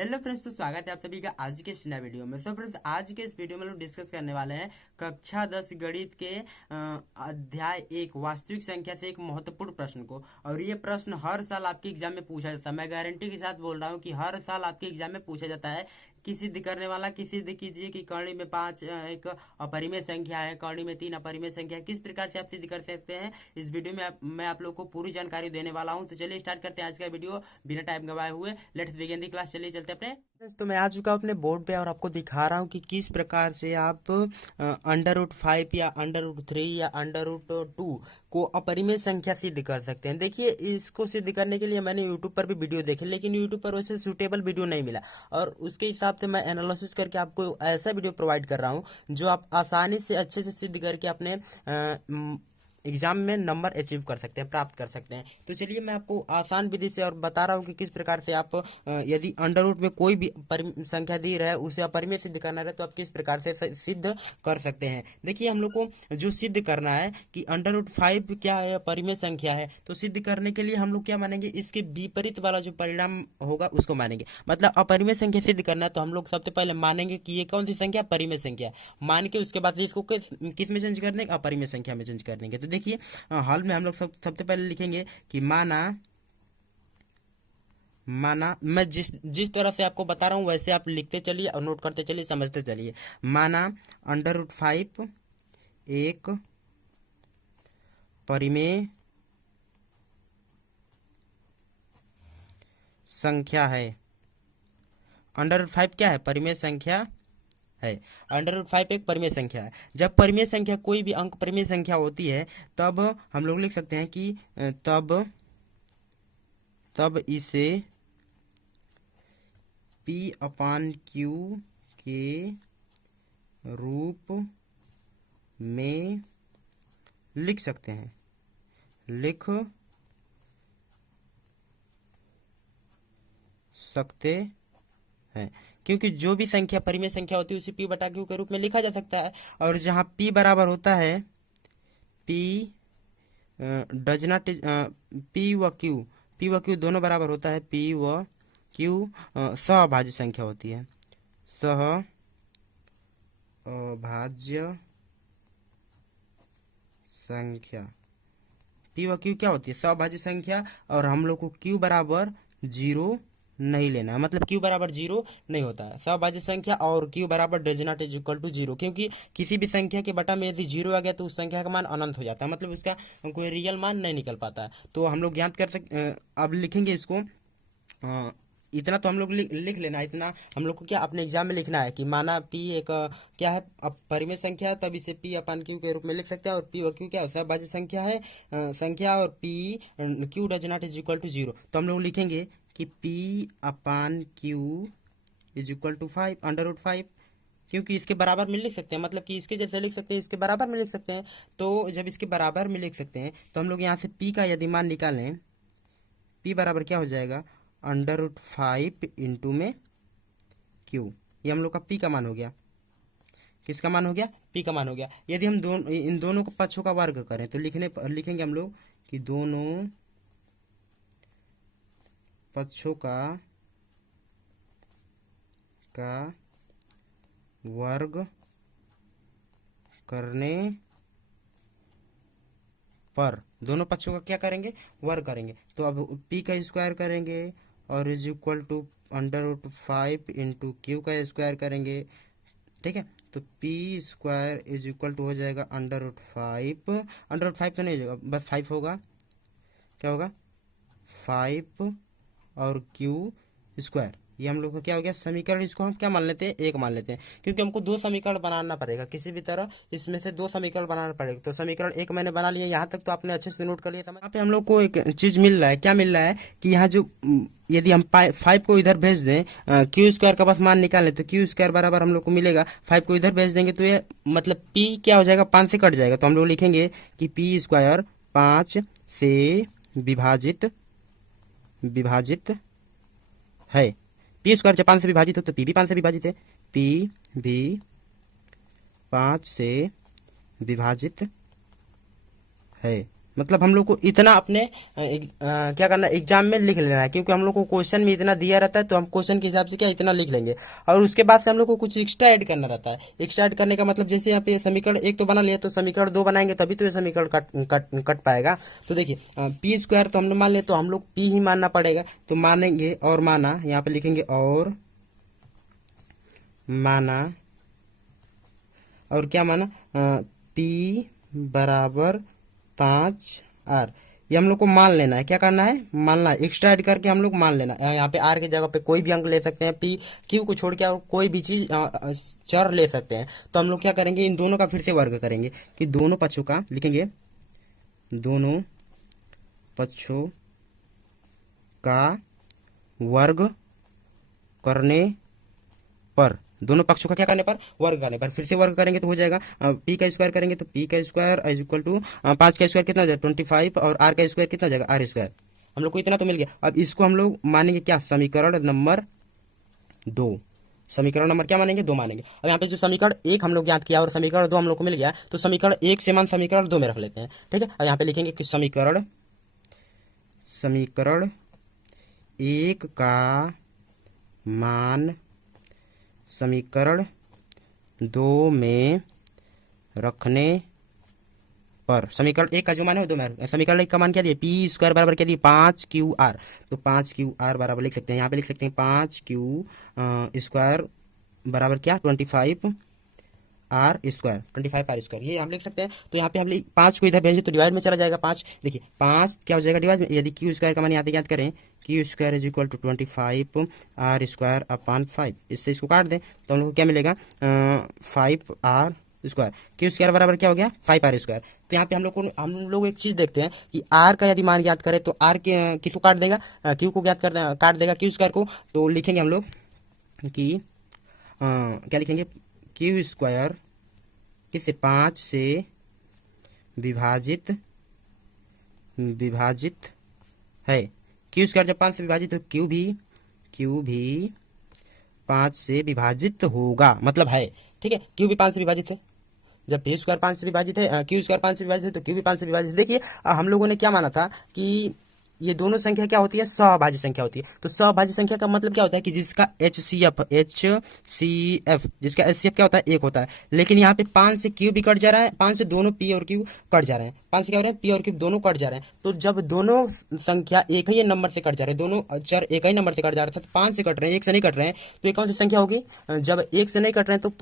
Hello friends, तो स्वागत है आप सभी का आज के इस नए वीडियो में। सो फ्रेंड्स, आज के इस वीडियो में लोग डिस्कस करने वाले हैं कक्षा 10 गणित के अध्याय 1 वास्तविक संख्या से एक महत्वपूर्ण प्रश्न को। और ये प्रश्न हर साल आपके एग्जाम में पूछा जाता है। मैं गारंटी के साथ बोल रहा हूँ कि हर साल आपके एग्जाम में पूछा जाता है कि सिद्ध करने वाला कि सिद्ध कीजिए कि कर्ण में 5 एक अपरिमेय संख्या है, कर्ण में 3 अपरिमेय संख्या है। किस प्रकार से आप सिद्ध कर सकते हैं, इस वीडियो में मैं आप लोग को पूरी जानकारी देने वाला हूं। तो चलिए स्टार्ट करते हैं आज का वीडियो बिना टाइम गवाए हुए। Let's begin the class. चलिए चलते अपने। तो मैं आ चुका हूं अपने बोर्ड पे और आपको दिखा रहा हूं कि किस प्रकार से आप √5 या √3 या √2 को अपरिमेय संख्या सिद्ध कर सकते हैं। देखिए, इसको सिद्ध करने के लिए मैंने यूट्यूब पर भी वीडियो देखे, लेकिन यूट्यूब पर वैसे सूटेबल वीडियो नहीं मिला और उसके हिसाब से मैं एनालिसिस करके आपको ऐसा वीडियो प्रोवाइड कर रहा हूं जो आप आसानी से अच्छे से सिद्ध करके अपने एग्जाम में नंबर अचीव कर सकते हैं, प्राप्त कर सकते हैं। तो चलिए मैं आपको आसान विधि से और बता रहा हूँ कि किस प्रकार से आप यदि अंडर रूट में कोई भी संख्या दी रहे उसे अपरिमेय सिद्ध करना रहे तो आप किस प्रकार से सिद्ध कर सकते हैं। देखिए, हम लोग को जो सिद्ध करना है कि √5 क्या है, अपरिमेय संख्या है, तो सिद्ध करने के लिए हम लोग क्या मानेंगे, इसके विपरीत वाला जो परिणाम होगा उसको मानेंगे। मतलब अपरिमेय संख्या सिद्ध करना है तो हम लोग सबसे पहले मानेंगे कि ये कौन सी संख्या, परिमेय संख्या। मान के उसके बाद इसको किस में चेंज कर देंगे, अपरिमेय संख्या में चेंज कर देंगे। तो देखिए, हॉल में हम लोग सबसे पहले लिखेंगे कि माना मैं जिस तरह से आपको बता रहा हूं वैसे आप लिखते चलिए और नोट करते चलिए, समझते चलिए। माना √5 एक परिमेय संख्या है। √5 क्या है, परिमेय संख्या है। √5 एक परिमेय संख्या है। जब परिमेय संख्या कोई भी अंक परिमेय संख्या होती है तब हम लोग लिख सकते हैं कि तब इसे P/Q के रूप में लिख सकते हैं, क्योंकि जो भी संख्या परिमेय संख्या होती है उसे P/Q के रूप में लिखा जा सकता है। और जहाँ P बराबर होता है, P डज नॉट P व Q दोनों बराबर होता है, P व Q सहअभाज्य संख्या होती है, सहअभाज्य संख्या। P व Q क्या होती है, सहअभाज्य संख्या। और हम लोग को Q बराबर 0 नहीं लेना है, मतलब Q बराबर 0 नहीं होता है सहअभाज्य संख्या। और Q बराबर does not is equal to 0, क्योंकि किसी भी संख्या के बटा में यदि 0 आ गया तो उस संख्या का मान अनंत हो जाता है, मतलब उसका कोई रियल मान नहीं निकल पाता है। तो हम लोग ज्ञात कर सकते, अब लिखेंगे इसको। इतना तो हम लोग लिख लेना, इतना हम लोग को क्या अपने एग्जाम में लिखना है कि माना P एक क्या है, अब परिमेय संख्या, तब इसे P/Q के रूप में लिख सकते हैं। और P व Q क्या है, सहअभाज्य संख्या है, संख्या। और Q does not is equal to 0, तो हम लोग लिखेंगे कि P/Q इज इक्वल टू 5 √5, क्योंकि इसके बराबर में लिख सकते हैं, मतलब कि इसके जैसे लिख सकते हैं, इसके बराबर में लिख सकते हैं। तो जब इसके बराबर में लिख सकते हैं तो हम लोग यहाँ से P का यदि मान निकालें, P बराबर क्या हो जाएगा, √5 इंटू में Q। ये हम लोग का P का मान हो गया। किसका मान हो गया, P का मान हो गया। यदि हम इन दोनों को पक्षों का वर्ग करें तो लिखेंगे हम लोग कि दोनों पक्षों का वर्ग करने पर, दोनों पक्षों का क्या करेंगे, वर्ग करेंगे। तो अब P का स्क्वायर करेंगे और is equal to √5 into Q का स्क्वायर करेंगे, ठीक है। तो P² इज इक्वल टू हो जाएगा √5 तो नहीं होगा, बस 5 होगा, क्या होगा 5 और Q²। ये हम लोग का क्या हो गया समीकरण। इसको हम क्या मान लेते हैं, एक मान लेते हैं, क्योंकि हमको 2 समीकरण बनाना पड़ेगा किसी भी तरह, इसमें से 2 समीकरण बनाना पड़ेगा। तो समीकरण 1 मैंने बना लिया, यहाँ तक तो आपने अच्छे से नोट कर लिया। यहाँ पे हम लोग को एक चीज मिल रहा है, क्या मिल रहा है कि यहाँ जो यदि हम 5 को इधर भेज दें, Q² का बस मान निकालें तो Q² बराबर हम लोग को मिलेगा, 5 को इधर भेज देंगे तो ये मतलब P क्या हो जाएगा, 5 से कट जाएगा। तो हम लोग लिखेंगे कि P² 5 से विभाजित है। P² जब 5 से विभाजित हो तो P भी 5 से विभाजित है, P भी 5 से विभाजित है। मतलब हम लोग को इतना अपने क्या करना है, एग्जाम में लिख लेना है, क्योंकि हम लोग को क्वेश्चन में इतना दिया रहता है, तो हम क्वेश्चन के हिसाब से क्या इतना लिख लेंगे। और उसके बाद से हम लोग को कुछ एक्स्ट्रा ऐड करना रहता है। एक्स्ट्रा ऐड करने का मतलब जैसे यहाँ पे समीकरण एक तो बना लिया, तो समीकरण दो बनाएंगे तभी तो ये समीकरण कट पाएगा। तो देखिए पी स्क्वायर तो हमने मान लिया, तो हम लोग पी ही मानना पड़ेगा, तो मानेंगे और माना, यहाँ पे लिखेंगे और माना, और क्या माना, पी बराबर 5R। ये हम लोग को मान लेना है, क्या करना है, मानना है। एक्स्ट्रा ऐड करके हम लोग मान लेना है। यहाँ पे आर की जगह पे कोई भी अंक ले सकते हैं, पी क्यू को छोड़ के और कोई भी चीज चर ले सकते हैं। तो हम लोग क्या करेंगे, इन दोनों का फिर से वर्ग करेंगे, कि दोनों पक्षों का लिखेंगे, दोनों पक्षों का वर्ग करने पर, दोनों पक्षों का क्या करने पर, वर्ग करने पर, फिर से वर्ग करेंगे तो हो जाएगा पी का स्क्वायर करेंगे तो पी का स्क्वायर इज इक्वल टू 5 का स्क्वायर कितना हो जाएगा 25, और आर का स्क्वायर कितना हो जाएगा आर स्क्वायर। हम लोग को इतना तो मिल गया। अब इसको हम लोग मानेंगे क्या, समीकरण नंबर 2। समीकरण नंबर क्या मानेंगे, 2 मानेंगे। अब यहाँ पे जो समीकरण 1 हम लोग ज्ञात किया और समीकरण 2 हम लोग को मिल गया, तो समीकरण 1 से मान समीकरण 2 में रख लेते हैं, ठीक है। अब यहाँ पे लिखेंगे कि समीकरण 1 का मान समीकरण 2 में रखने पर, समीकरण 1 का जो मान है वो 2 में, समीकरण 1 का मान क्या दिया, पी स्क्वायर बराबर क्या दिया 5QR। तो 5QR बराबर लिख सकते हैं, यहाँ पे लिख सकते हैं 5Q स्क्वायर बराबर क्या 25R स्क्वायर, 25R स्क्वायर, ये हम लिख सकते हैं। तो यहाँ पे हम 5 को इधर भेजें तो डिवाइड में चला जाएगा 5। देखिए 5 क्या हो जाएगा डिवाइड में, यदि क्यू स्क्वायर का मान यहाँ याद करें, Q square is equal to 25R square upon 5, इससे इसको काट दें तो हम लोग को क्या मिलेगा 5R स्क्वायर। क्यू स्क्वायर बराबर क्या हो गया 5R स्क्वायर। तो यहाँ पे हम लोग एक चीज देखते हैं कि आर का यदि मान ज्ञात करें तो आर किसको काट देगा, क्यू को ज्ञात कर काट देगा क्यू स्क्वायर को। तो लिखेंगे हम लोग कि क्या लिखेंगे, क्यू स्क्वायर किससे 5 से विभाजित है। क्यू स्क्वायर जब 5 से विभाजित, तो क्यू भी 5 से विभाजित होगा, मतलब है, ठीक है। क्यू भी 5 से विभाजित है, जब पी स्क्वायर 5 से विभाजित है, क्यू स्क्वायर 5 से विभाजित है, तो क्यू भी 5 से विभाजित है। देखिए हम लोगों ने क्या माना था कि ये दोनों संख्या क्या होती है, सहभाज्य संख्या होती है। तो सहभाज्य संख्या का मतलब क्या होता है कि जिसका HCF जिसका HCF क्या होता है 1 होता है। लेकिन यहाँ पे 5 से क्यू भी कट जा रहा है, 5 से दोनों पी और क्यू कट जा रहे हैं, 5 से क्या हो रहा है पी और क्यू दोनों कट जा रहे हैं। तो जब दोनों संख्या एक ही नंबर से कट जा रहे हैं, दोनों चर एक ही नंबर से कट जा रहे हैं, 5 से कट रहे हैं, 1 से नहीं कट रहे हैं, तो ये कौन सी संख्या होगी, जब 1 से नहीं कट रहे हैं तो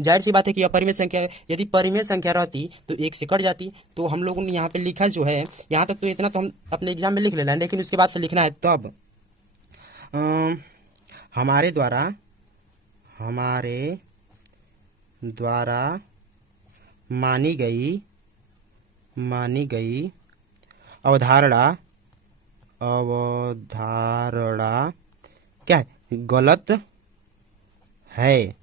जाहिर सी बात है कि अपरिमेय संख्या है। यदि परिमेय संख्या रहती तो 1 से कट जाती। तो हम लोगों ने यहाँ पे लिखा जो है, यहाँ तक तो इतना तो हम अपने एग्जाम में लिख लेना है, लेकिन उसके बाद से लिखना है तब हमारे द्वारा मानी गई अवधारणा क्या है, गलत है।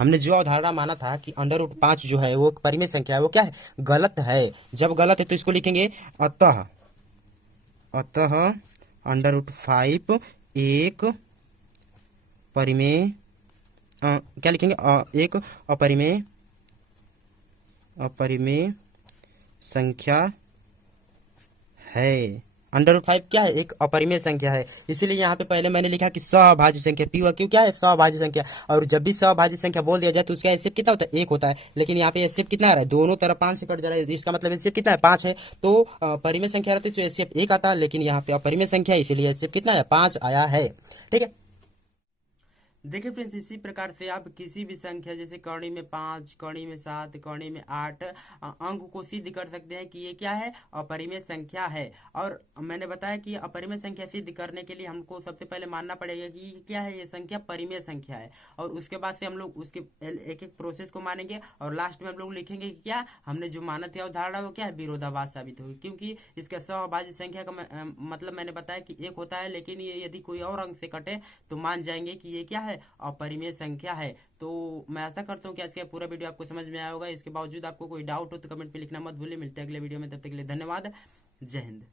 हमने जो अवधारणा माना था कि √5 जो है वो परिमेय संख्या है, वो क्या है, गलत है। जब गलत है तो इसको लिखेंगे अतः √5 एक परिमेय क्या लिखेंगे, एक अपरिमेय संख्या है। √5 क्या है, एक अपरिमेय संख्या है। इसीलिए यहाँ पे पहले मैंने लिखा कि सहभाज्य संख्या, पी व क्यू क्या है, सहभाज्य संख्या। और जब भी सहभाज्य संख्या बोल दिया जाए तो उसका HCF कितना होता है 1 होता है। लेकिन यहाँ पे HCF कितना आ रहा है, दोनों तरफ 5 से कट जा रहा है, इसका मतलब HCF कितना है 5 है। तो परिमेय संख्या रहती है तो HCF 1 आता है, लेकिन यहाँ पे अपरिमेय संख्या है इसीलिए HCF कितना है 5 आया है, ठीक है। देखिए फ्रेंड्स, इसी प्रकार से आप किसी भी संख्या जैसे कड़ी में 5, कड़ी में 7, कड़ी में 8 अंक को सिद्ध कर सकते हैं कि ये क्या है, अपरिमेय संख्या है। और मैंने बताया कि अपरिमेय संख्या सिद्ध करने के लिए हमको सबसे पहले मानना पड़ेगा कि ये क्या है, ये संख्या परिमेय संख्या है। और उसके बाद से हम लोग उसके एक एक प्रोसेस को मानेंगे और लास्ट में हम लोग लिखेंगे कि क्या हमने जो माना था अवधारणा वो क्या है, विरोधाभास साबित होगी। क्योंकि इसका सहभाज्य संख्या का मतलब मैंने बताया कि 1 होता है, लेकिन ये यदि कोई और अंक से कटे तो मान जाएंगे कि ये क्या है, अपरिमेय संख्या है। तो मैं आशा करता हूँ कि आज का पूरा वीडियो आपको समझ में आया होगा। इसके बावजूद आपको कोई डाउट हो तो कमेंट पे लिखना मत भूलिए। मिलते हैं अगले वीडियो में, तब तक के लिए धन्यवाद। जय हिंद।